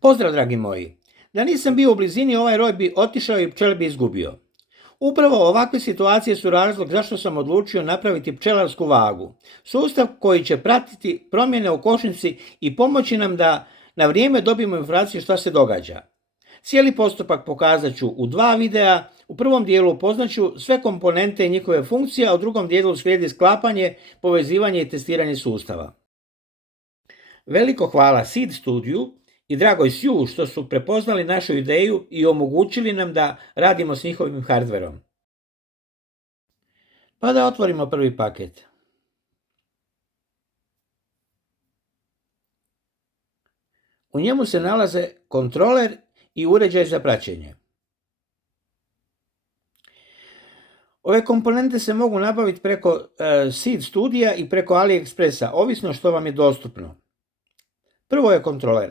Pozdrav, dragi moji. Da nisam bio u blizini, ovaj roj bi otišao i pčele bi izgubio. Upravo ovakve situacije su razlog zašto sam odlučio napraviti pčelarsku vagu. Sustav koji će pratiti promjene u košnici i pomoći nam da na vrijeme dobijemo informaciju šta se događa. Cijeli postupak pokazat ću u 2 videa. U prvom dijelu upoznaću sve komponente i njihove funkcije, a u drugom dijelu slijedi sklapanje, povezivanje i testiranje sustava. Veliko hvala Seed Studiju i Dragoj Sju što su prepoznali našu ideju i omogućili nam da radimo s njihovim hardverom. Pa da otvorimo prvi paket. U njemu se nalaze kontroler i uređaj za praćenje. Ove komponente se mogu nabaviti preko Seed Studija i preko AliExpressa, ovisno što vam je dostupno. Prvo je kontroler.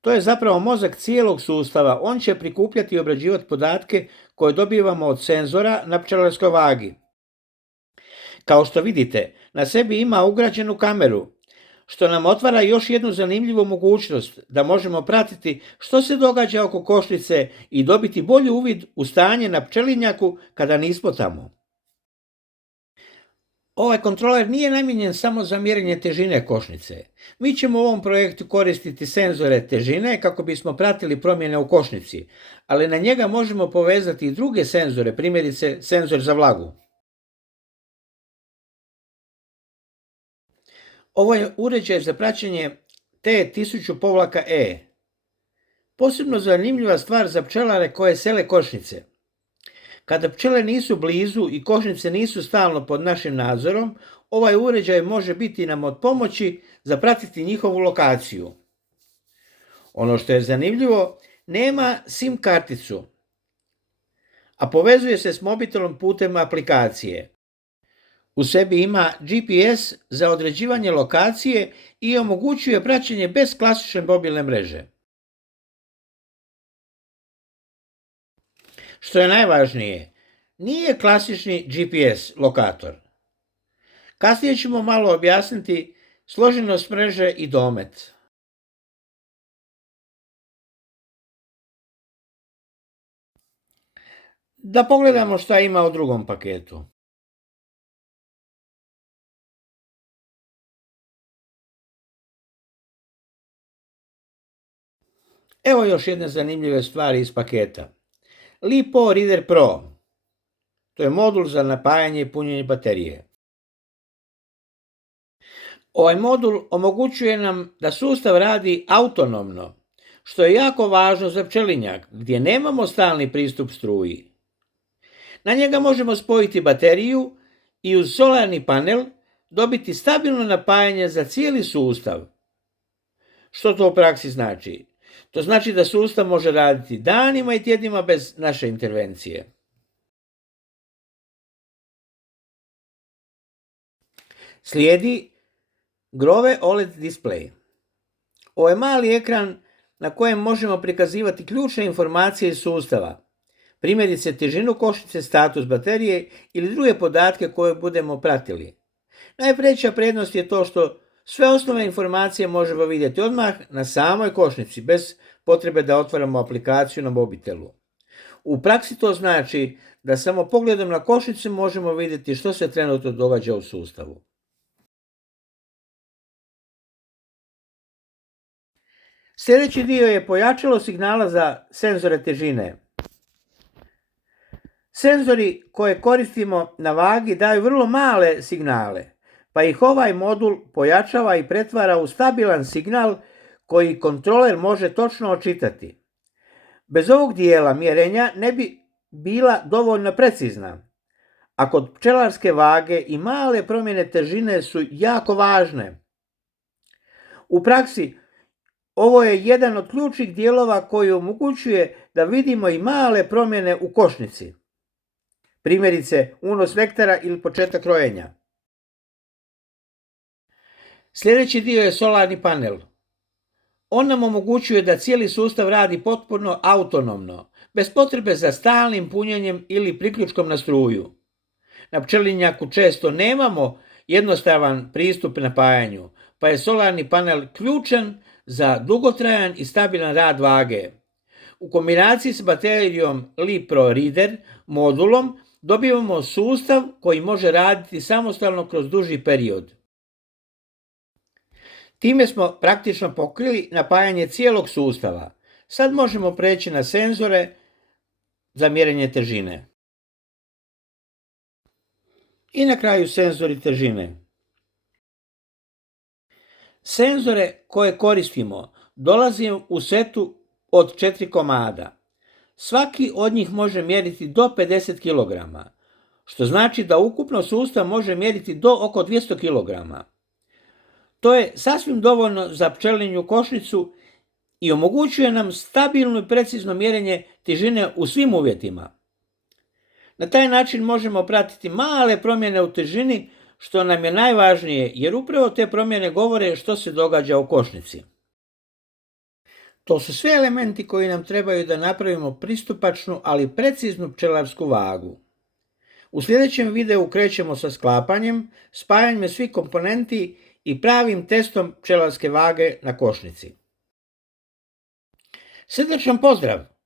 To je zapravo mozak cijelog sustava. On će prikupljati i obrađivati podatke koje dobivamo od senzora na pčelarskoj vagi. Kao što vidite, na sebi ima ugrađenu kameru, što nam otvara još jednu zanimljivu mogućnost da možemo pratiti što se događa oko košnice i dobiti bolji uvid u stanje na pčelinjaku kada nismo tamo. Ovaj kontroler nije namijenjen samo za mjerenje težine košnice. Mi ćemo u ovom projektu koristiti senzore težine kako bismo pratili promjene u košnici, ali na njega možemo povezati i druge senzore, primjerice senzor za vlagu. Ovo je uređaj za praćenje T1000-E. Posebno zanimljiva stvar za pčelare koje sele košnice. Kada pčele nisu blizu i košnice nisu stalno pod našim nadzorom, ovaj uređaj može biti nam od pomoći za pratiti njihovu lokaciju. Ono što je zanimljivo, nema SIM karticu, a povezuje se s mobitelom putem aplikacije. U sebi ima GPS za određivanje lokacije i omogućuje praćenje bez klasične mobilne mreže. Što je najvažnije, nije klasični GPS lokator. Kasnije ćemo malo objasniti složenost mreže i domet. Da pogledamo šta ima u drugom paketu. Evo još jedne zanimljive stvari iz paketa. LiPo Reader Pro. To je modul za napajanje i punjenje baterije. Ovaj modul omogućuje nam da sustav radi autonomno, što je jako važno za pčelinjak, gdje nemamo stalni pristup struji. Na njega možemo spojiti bateriju i uz solarni panel dobiti stabilno napajanje za cijeli sustav. Što to u praksi znači? To znači da sustav može raditi danima i tjednima bez naše intervencije. Slijedi Grove OLED display. Ovo je mali ekran na kojem možemo prikazivati ključne informacije iz sustava, primjerice težinu košnice, status baterije ili druge podatke koje budemo pratili. Najveća prednost je to što sve osnovne informacije možemo vidjeti odmah na samoj košnici, bez potrebe da otvaramo aplikaciju na mobitelu. U praksi to znači da samo pogledom na košnicu možemo vidjeti što se trenutno događa u sustavu. Sljedeći dio je pojačalo signala za senzore težine. Senzori koje koristimo na vagi daju vrlo male signale, pa ih ovaj modul pojačava i pretvara u stabilan signal koji kontroler može točno očitati. Bez ovog dijela mjerenja ne bi bila dovoljno precizna, a kod pčelarske vage i male promjene težine su jako važne. U praksi ovo je jedan od ključnih dijelova koji omogućuje da vidimo i male promjene u košnici. Primjerice, unos nektara ili početak rojenja. Sljedeći dio je solarni panel. On nam omogućuje da cijeli sustav radi potpuno autonomno, bez potrebe za stalnim punjenjem ili priključkom na struju. Na pčelinjaku često nemamo jednostavan pristup napajanju, pa je solarni panel ključan za dugotrajan i stabilan rad vage. U kombinaciji s baterijom LiPro Reader modulom dobivamo sustav koji može raditi samostalno kroz duži period. Time smo praktično pokrili napajanje cijelog sustava. Sad možemo preći na senzore za mjerenje težine. I na kraju senzori težine. Senzore koje koristimo dolaze u setu od 4 komada. Svaki od njih može mjeriti do 50 kg, što znači da ukupno sustav može mjeriti do oko 200 kg. To je sasvim dovoljno za pčelinju košnicu i omogućuje nam stabilno i precizno mjerenje težine u svim uvjetima. Na taj način možemo pratiti male promjene u težini, što nam je najvažnije, jer upravo te promjene govore što se događa u košnici. To su sve elementi koji nam trebaju da napravimo pristupačnu, ali preciznu pčelarsku vagu. U sljedećem videu krećemo sa sklapanjem, spajanjem svih komponenti i pravim testom pčelarske vage na košnici. Srdačan pozdrav!